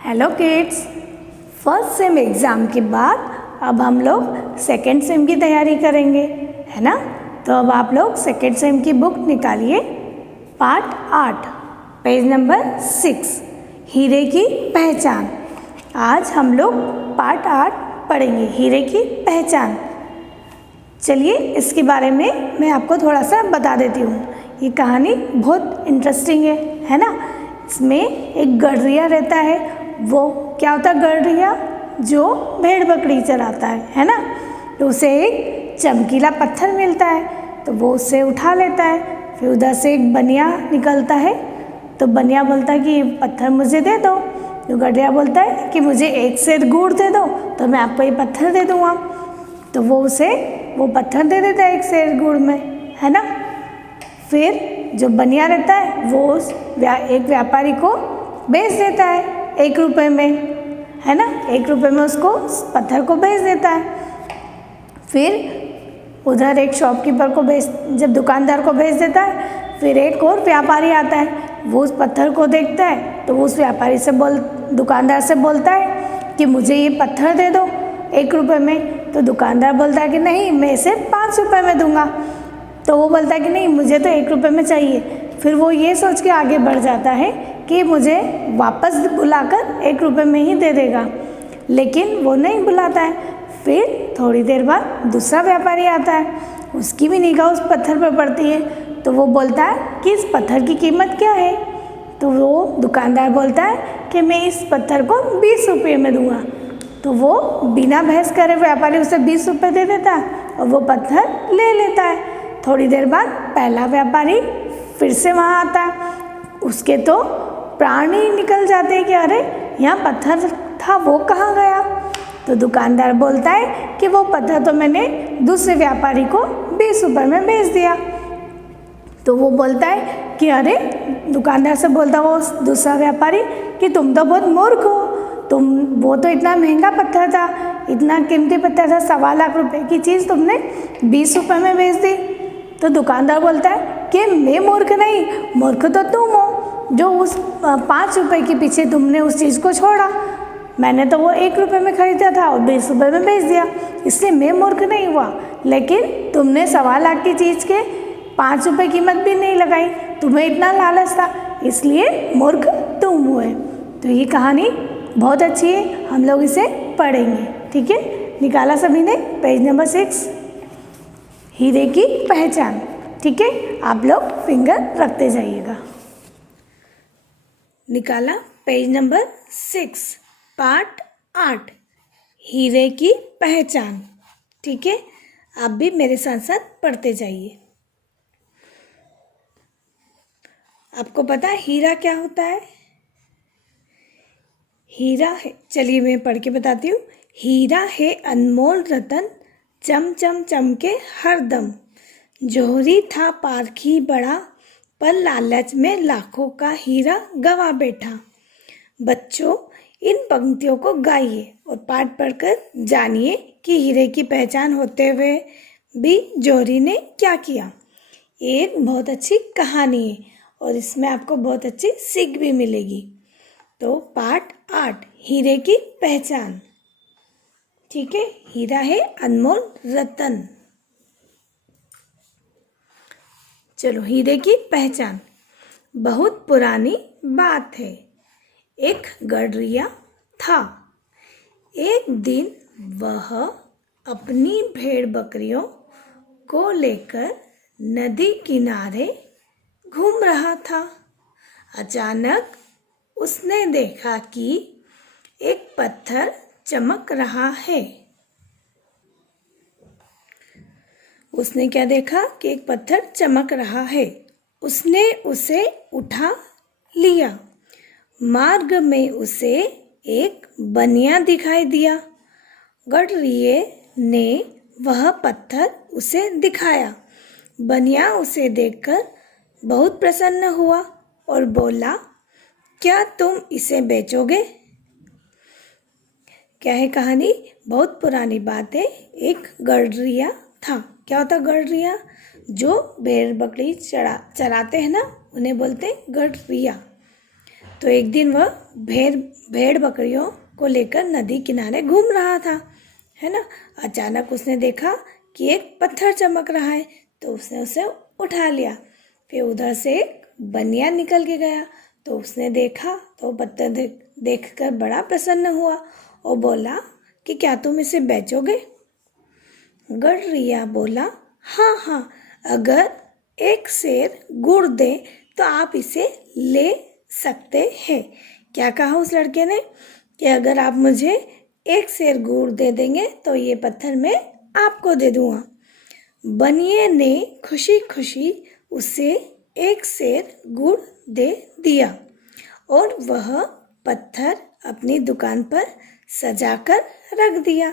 Hello kids, first sem exam के बाद अब हम लोग सेकेंड सेम की तैयारी करेंगे, है ना। तो अब आप लोग सेकेंड सेम की बुक निकालिए, पार्ट 8 पेज नंबर 6 हीरे की पहचान। आज हम लोग पार्ट 8 पढ़ेंगे, हीरे की पहचान। चलिए इसके बारे में मैं आपको थोड़ा सा बता देती हूँ। ये कहानी बहुत इंटरेस्टिंग है ना। इसमें एक गडरिया रहता है। वो क्या होता है गडरिया? जो भेड़ बकरी चराता है ना। तो उसे एक चमकीला पत्थर मिलता है तो वो उससे उठा लेता है। फिर उधर से एक बनिया निकलता है तो बनिया बोलता है कि ये पत्थर मुझे दे दो। तो गडरिया बोलता है कि मुझे एक सेर गुड़ दे दो तो मैं आपको ये पत्थर दे दूँगा। तो वो उसे वो पत्थर दे देता है एक सेर गुड़ में, है ना। फिर जो बनिया रहता है वो एक व्यापारी को बेच देता है 1 रुपये में, है ना। 1 रुपये में उसको पत्थर को बेच देता है। फिर उधर एक शॉपकीपर को जब दुकानदार को बेच देता है, फिर एक और व्यापारी आता है। वो उस पत्थर को देखता है तो वो उस व्यापारी से दुकानदार से बोलता है कि मुझे ये पत्थर दे दो 1 रुपये में। तो दुकानदार बोलता है कि नहीं, मैं इसे 5 रुपये में दूंगा। तो वो बोलता है कि नहीं, मुझे तो 1 रुपये में चाहिए। फिर वो ये सोच के आगे बढ़ जाता है कि मुझे वापस बुलाकर 1 रुपये में ही दे देगा, लेकिन वो नहीं बुलाता है। फिर थोड़ी देर बाद दूसरा व्यापारी आता है, उसकी भी निगाह उस पत्थर पर पड़ती है। तो वो बोलता है कि इस पत्थर की कीमत क्या है? तो वो दुकानदार बोलता है कि मैं इस पत्थर को 20 रुपये में दूंगा। तो वो बिना बहस करे व्यापारी उसे 20 रुपये दे देता है और वो पत्थर ले लेता है। थोड़ी देर बाद पहला व्यापारी फिर से वहाँ आता है। उसके तो प्राण ही निकल जाते हैं कि अरे यहाँ पत्थर था, वो कहाँ गया। तो दुकानदार बोलता है कि वो पत्थर तो मैंने दूसरे व्यापारी को 20 रुपये में बेच दिया। तो वो बोलता है कि अरे, दुकानदार से बोलता वो दूसरा व्यापारी कि तुम तो बहुत मूर्ख हो। वो तो इतना महंगा पत्थर था, इतना कीमती पत्थर था, 1.25 लाख रुपए की चीज़ तुमने 20 रुपये में बेच दी। तो दुकानदार बोलता है कि मैं मूर्ख नहीं, मूर्ख तो तुम हो जो उस 5 रुपये के पीछे तुमने उस चीज़ को छोड़ा। मैंने तो वो 1 रुपये में खरीदा था और 20 रुपये में बेच दिया, इसलिए मैं मूर्ख नहीं हुआ। लेकिन तुमने 1.25 लाख की चीज़ के 5 रुपये कीमत भी नहीं लगाई, तुम्हें इतना लालच था, इसलिए मूर्ख तुम हुए। तो ये कहानी बहुत अच्छी है, हम लोग इसे पढ़ेंगे, ठीक है। निकाला सभी ने पेज नंबर 6 हीरे की पहचान, ठीक है। आप लोग फिंगर रखते जाइएगा। निकाला पेज नंबर 6 पार्ट 8 हीरे की पहचान, ठीक है। आप भी मेरे साथ साथ पढ़ते जाइए। आपको पता है हीरा क्या होता है? हीरा है, चलिए मैं पढ़ के बताती हूँ। हीरा है अनमोल रतन, चम चम चमके हरदम। जोहरी था पारखी बड़ा, पर लालच में लाखों का हीरा गवा बैठा। बच्चों, इन पंक्तियों को गाइए और पाठ पढ़कर जानिए कि हीरे की पहचान होते हुए भी जोहरी ने क्या किया। एक बहुत अच्छी कहानी है और इसमें आपको बहुत अच्छी सीख भी मिलेगी। तो पाठ 8 हीरे की पहचान, ठीक है। हीरा है अनमोल रतन। चलो, हीरे की पहचान। बहुत पुरानी बात है, एक गडरिया था। एक दिन वह अपनी भेड़ बकरियों को लेकर नदी किनारे घूम रहा था। अचानक उसने देखा कि एक पत्थर चमक रहा है। उसने क्या देखा कि एक पत्थर चमक रहा है। उसने उसे उठा लिया। मार्ग में उसे एक बनिया दिखाई दिया। गडरिये ने वह पत्थर उसे दिखाया। बनिया उसे देखकर बहुत प्रसन्न हुआ और बोला, क्या तुम इसे बेचोगे? क्या है कहानी? बहुत पुरानी बात है, एक गडरिया था। क्या होता गडरिया? जो भेड़ बकरी चराते हैं ना, उन्हें बोलते हैं गडरिया। तो एक दिन वह भेड़ बकरियों को लेकर नदी किनारे घूम रहा था, है ना। अचानक उसने देखा कि एक पत्थर चमक रहा है, तो उसने उसे उठा लिया। फिर उधर से एक बनिया निकल के गया, तो उसने देखा तो पत्थर देखकर बड़ा प्रसन्न हुआ और बोला कि क्या तुम इसे बेचोगे? गडरिया बोला, हाँ हाँ, अगर एक सेर गुड़ दे तो आप इसे ले सकते हैं। क्या कहा उस लड़के ने कि अगर आप मुझे एक सेर गुड़ दे देंगे तो ये पत्थर मैं आपको दे दूंगा। बनिए ने खुशी खुशी उसे एक सेर गुड़ दे दिया और वह पत्थर अपनी दुकान पर सजाकर रख दिया।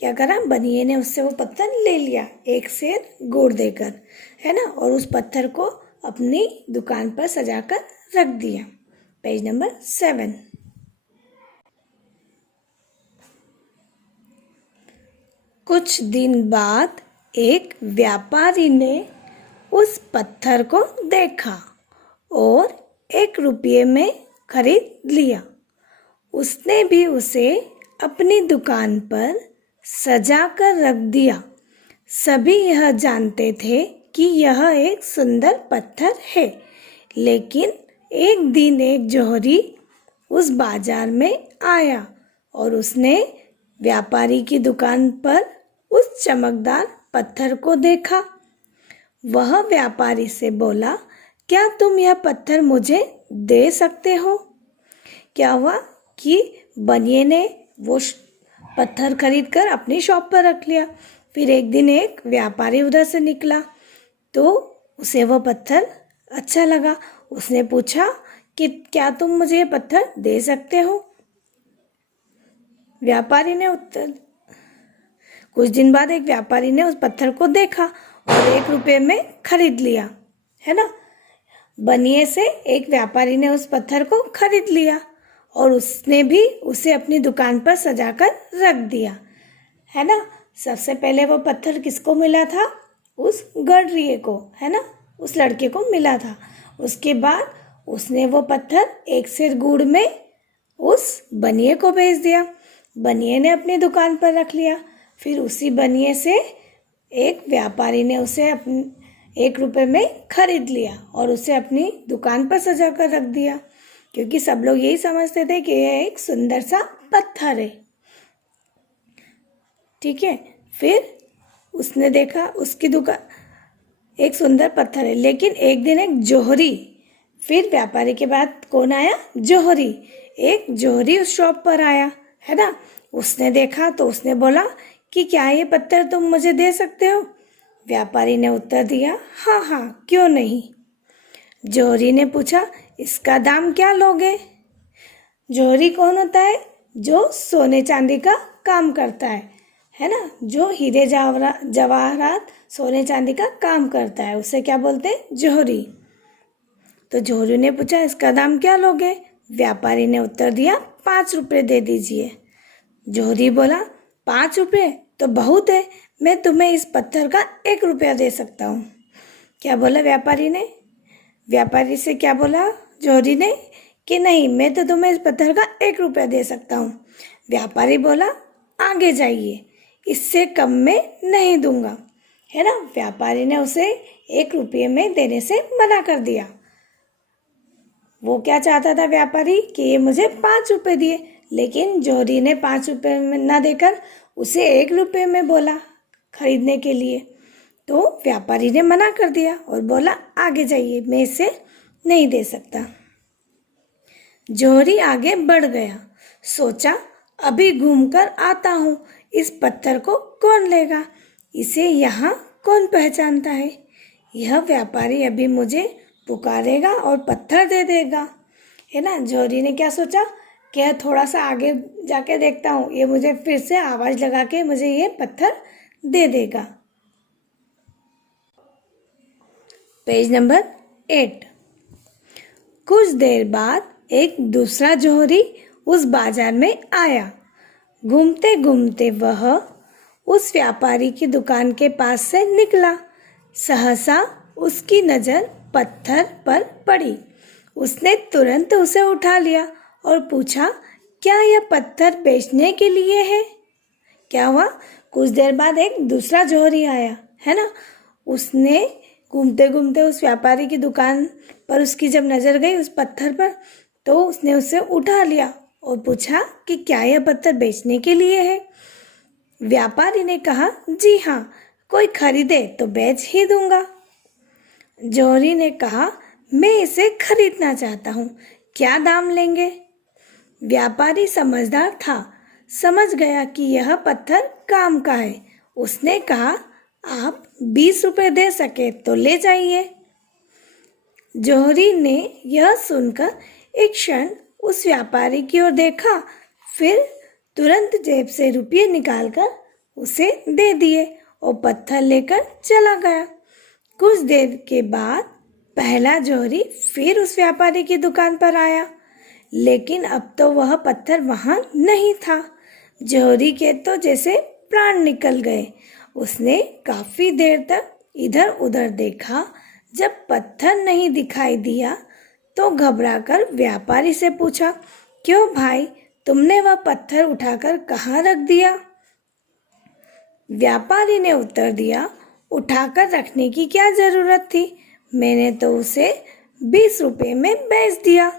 क्या करा, बनिए ने उससे वो पत्थर ले लिया एक सेर गुड़ देकर, है ना, और उस पत्थर को अपनी दुकान पर सजाकर रख दिया। Page number 7। कुछ दिन बाद एक व्यापारी ने उस पत्थर को देखा और 1 रुपये में खरीद लिया। उसने भी उसे अपनी दुकान पर सजा कर रख दिया। सभी यह जानते थे कि यह एक सुंदर पत्थर है, लेकिन एक दिन एक जोहरी उस बाजार में आया और उसने व्यापारी की दुकान पर उस चमकदार पत्थर को देखा। वह व्यापारी से बोला, क्या तुम यह पत्थर मुझे दे सकते हो? क्या हुआ कि बनिए ने वो पत्थर खरीदकर अपनी शॉप पर रख लिया। फिर एक दिन एक व्यापारी उधर से निकला तो उसे वो पत्थर अच्छा लगा। उसने पूछा कि क्या तुम मुझे ये पत्थर दे सकते हो? व्यापारी ने उत्तर कुछ दिन बाद एक व्यापारी ने उस पत्थर को देखा और 1 रुपये में खरीद लिया, है ना। बनिए से एक व्यापारी ने उस पत्थर को खरीद लिया और उसने भी उसे अपनी दुकान पर सजाकर रख दिया, है ना। सबसे पहले वो पत्थर किसको मिला था? उस गडरिये को, है ना, उस लड़के को मिला था। उसके बाद उसने वो पत्थर 1 सेर गुड़ में उस बनिए को बेच दिया। बनिए ने अपनी दुकान पर रख लिया। फिर उसी बनिए से एक व्यापारी ने उसे 1 रुपये में खरीद लिया और उसे अपनी दुकान पर सजा कर रख दिया, क्योंकि सब लोग यही समझते थे कि यह एक सुंदर सा पत्थर है। ठीक है। फिर उसने देखा उसकी दुकान एक सुंदर पत्थर है, लेकिन एक दिन एक जोहरी, फिर व्यापारी के बाद कौन आया? जोहरी। एक जोहरी उस शॉप पर आया, है ना। उसने देखा तो उसने बोला कि क्या ये पत्थर तुम मुझे दे सकते हो? व्यापारी ने उत्तर दिया, हाँ हाँ, क्यों नहीं। जोहरी ने पूछा, इसका दाम क्या लोगे? जोहरी कौन होता है? जो सोने चांदी का काम करता है ना, जो हीरे जवाहरात सोने चांदी का काम करता है, उसे क्या बोलते हैं? जोहरी। तो जोहरी ने पूछा, इसका दाम क्या लोगे? व्यापारी ने उत्तर दिया, 5 रुपये दे दीजिए। जोहरी बोला, 5 रुपये तो बहुत है, मैं तुम्हें इस पत्थर का 1 रुपया दे सकता हूँ। क्या बोला व्यापारी ने? व्यापारी से क्या बोला जोहरी ने कि नहीं, मैं तो तुम्हें इस पत्थर का 1 रुपया दे सकता हूँ। व्यापारी बोला, आगे जाइए, इससे कम में नहीं दूंगा, है ना। व्यापारी ने उसे 1 रुपये में देने से मना कर दिया। वो क्या चाहता था व्यापारी कि ये मुझे 5 रुपये दिए, लेकिन जोहरी ने 5 रुपये में ना देकर उसे 1 रुपये में बोला खरीदने के लिए। तो व्यापारी ने मना कर दिया और बोला, आगे जाइए, मैं इसे नहीं दे सकता। जोहरी आगे बढ़ गया। सोचा, अभी घूमकर आता हूँ, इस पत्थर को कौन लेगा? इसे यहाँ कौन पहचानता है? यह व्यापारी अभी मुझे पुकारेगा और पत्थर दे देगा, है ना। जोहरी ने क्या सोचा कि थोड़ा सा आगे जाके देखता हूँ, ये मुझे फिर से आवाज़ लगा के मुझे ये पत्थर दे देगा। Page number 8। कुछ देर बाद एक दूसरा जोहरी उस बाजार में आया। घूमते घूमते वह उस व्यापारी की दुकान के पास से निकला। सहसा उसकी नज़र पत्थर पर पड़ी। उसने तुरंत उसे उठा लिया और पूछा, क्या यह पत्थर बेचने के लिए है? क्या हुआ? कुछ देर बाद एक दूसरा जोहरी आया, है ना। उसने घूमते घूमते उस व्यापारी की दुकान पर उसकी जब नज़र गई उस पत्थर पर, तो उसने उसे उठा लिया और पूछा कि क्या यह पत्थर बेचने के लिए है? व्यापारी ने कहा, जी हाँ, कोई खरीदे तो बेच ही दूंगा। जोहरी ने कहा, मैं इसे खरीदना चाहता हूँ, क्या दाम लेंगे? व्यापारी समझदार था, समझ गया कि यह पत्थर काम का है। उसने कहा, आप 20 रुपये दे सके तो ले जाइए। जोहरी ने यह सुनकर एक क्षण उस व्यापारी की ओर देखा, फिर तुरंत जेब से रुपये निकालकर उसे दे दिए और पत्थर लेकर चला गया। कुछ देर के बाद पहला जोहरी फिर उस व्यापारी की दुकान पर आया, लेकिन अब तो वह पत्थर वहाँ नहीं था। जोहरी के तो जैसे प्राण निकल गए। उसने काफ़ी देर तक इधर उधर देखा। जब पत्थर नहीं दिखाई दिया तो घबराकर व्यापारी से पूछा, क्यों भाई, तुमने वह पत्थर उठाकर कहाँ रख दिया? व्यापारी ने उत्तर दिया, उठाकर रखने की क्या ज़रूरत थी, मैंने तो उसे 20 रुपये में बेच दिया।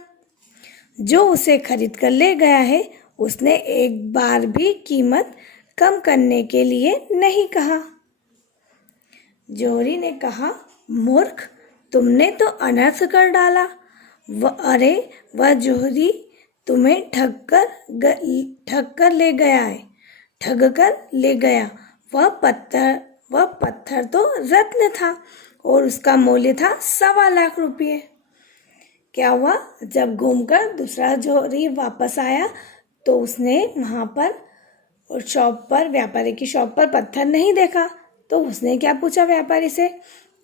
जो उसे खरीद कर ले गया है उसने एक बार भी कीमत कम करने के लिए नहीं कहा। जोहरी ने कहा, मूर्ख, तुमने तो अनर्थ कर डाला। वह जोहरी तुम्हें ठग कर ले गया है, ठग कर ले गया। वह पत्थर तो रत्न था और उसका मूल्य था 1.25 लाख रुपये। क्या हुआ? जब घूमकर दूसरा जोहरी वापस आया तो उसने वहाँ पर और व्यापारी की शॉप पर पत्थर नहीं देखा। तो उसने क्या पूछा व्यापारी से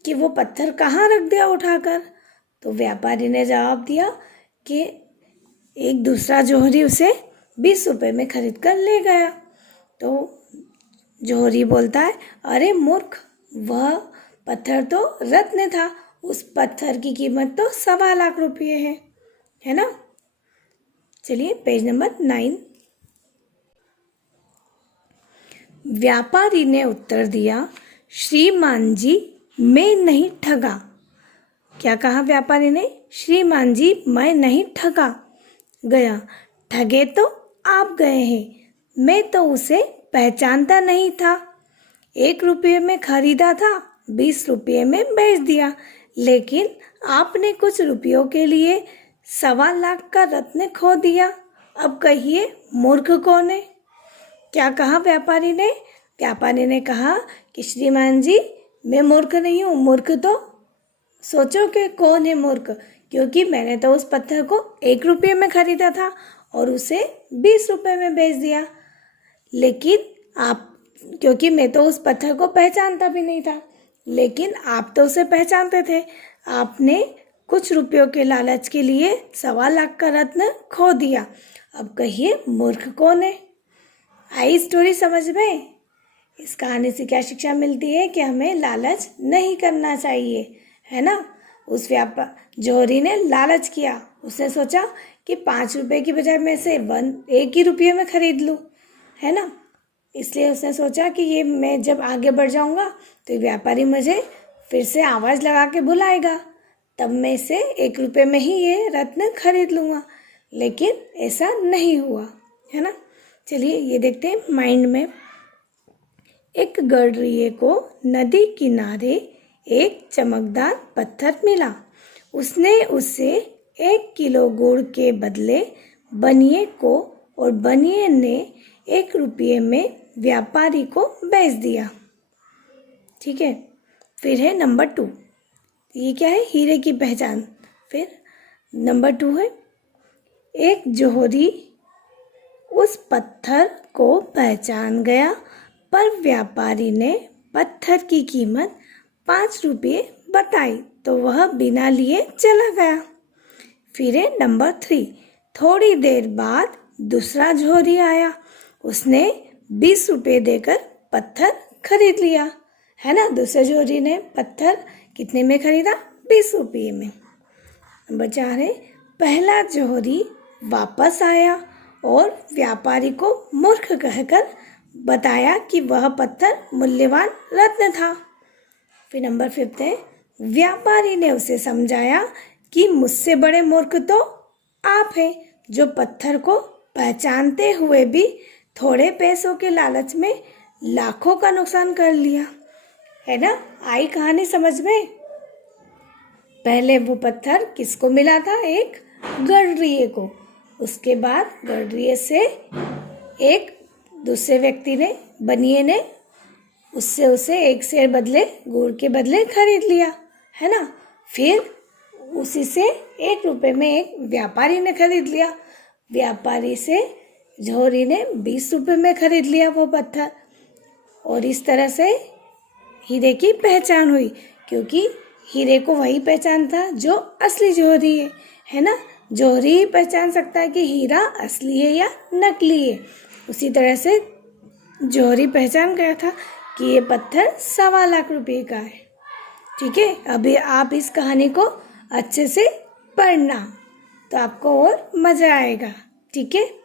कि वो पत्थर कहाँ रख दिया उठाकर? तो व्यापारी ने जवाब दिया कि एक दूसरा जोहरी उसे 20 रुपये में खरीद कर ले गया। तो जोहरी बोलता है, अरे मूर्ख, वह पत्थर तो रत्न था, उस पत्थर की कीमत तो 1.25 लाख रुपये है ना। चलिए पेज नंबर 9। व्यापारी ने उत्तर दिया, श्रीमान जी, मैं नहीं ठगा। क्या कहा व्यापारी ने? श्रीमान जी, मैं नहीं ठगा गया, ठगे तो आप गए हैं, मैं तो उसे पहचानता नहीं था। 1 रुपये में खरीदा था, 20 रुपये में बेच दिया, लेकिन आपने कुछ रुपयों के लिए 1.25 लाख का रत्न खो दिया। अब कहिए मूर्ख कौन है? क्या कहा व्यापारी ने? व्यापारी ने कहा कि श्रीमान जी, मैं मूर्ख नहीं हूँ, मूर्ख तो सोचो कि कौन है मूर्ख, क्योंकि मैंने तो उस पत्थर को 1 रुपये में खरीदा था और उसे 20 रुपये में बेच दिया। लेकिन क्योंकि मैं तो उस पत्थर को पहचानता भी नहीं था, लेकिन आप तो उसे पहचानते थे। आपने कुछ रुपयों के लालच के लिए 1.25 लाख का रत्न खो दिया। अब कहिए मूर्ख कौन है? आई स्टोरी समझ में? इस कहानी से क्या शिक्षा मिलती है कि हमें लालच नहीं करना चाहिए, है ना। उस जोहरी ने लालच किया। उसने सोचा कि 5 रुपये की बजाय मैं इसे 1 ही रुपये में खरीद लूँ, है ना। इसलिए उसने सोचा कि ये मैं जब आगे बढ़ जाऊँगा तो व्यापारी मुझे फिर से आवाज़ लगा के बुलाएगा, तब मैं इसे 1 रुपये में ही ये रत्न खरीद लूँगा। लेकिन ऐसा नहीं हुआ, है ना। चलिए ये देखते हैं माइंड में। एक गडरिये को नदी किनारे एक चमकदार पत्थर मिला। उसने उसे 1 किलो गुड़ के बदले बनिए को और बनिए ने 1 रुपये में व्यापारी को बेच दिया। ठीक है। फिर है नंबर 2। ये क्या है? हीरे की पहचान। फिर नंबर 2 है, एक जोहरी उस पत्थर को पहचान गया, पर व्यापारी ने पत्थर की कीमत 5 रुपये बताई तो वह बिना लिए चला गया। फिर है नंबर 3। थोड़ी देर बाद दूसरा जोहरी आया। उसने 20 रुपये देकर पत्थर खरीद लिया, है ना। दूसरे जोहरी ने पत्थर कितने में खरीदा? 20 रुपये में। नंबर 4 है, पहला जौहरी वापस आया और व्यापारी को मूर्ख कहकर बताया कि वह पत्थर मूल्यवान रत्न था। फिर नंबर 5 है, व्यापारी ने उसे समझाया कि मुझसे बड़े मूर्ख तो आप हैं, जो पत्थर को पहचानते हुए भी थोड़े पैसों के लालच में लाखों का नुकसान कर लिया। है ना, आई कहानी समझ में। पहले वो पत्थर किसको मिला था? एक गडरिये को। उसके बाद गडरिये से एक दूसरे व्यक्ति ने, बनिए ने, उससे उसे 1 सेर बदले, गुड़ के बदले खरीद लिया, है ना। फिर उसी से 1 रुपये में एक व्यापारी ने खरीद लिया। व्यापारी से जौहरी ने 20 रुपये में खरीद लिया वो पत्थर। और इस तरह से हीरे की पहचान हुई, क्योंकि हीरे को वही पहचानता जो असली जौहरी है ना। जौहरी ही पहचान सकता है कि हीरा असली है या नकली है। उसी तरह से जौहरी पहचान गया था कि ये पत्थर 1.25 लाख रुपये का है। ठीक है, अभी आप इस कहानी को अच्छे से पढ़ना तो आपको और मज़ा आएगा। ठीक है।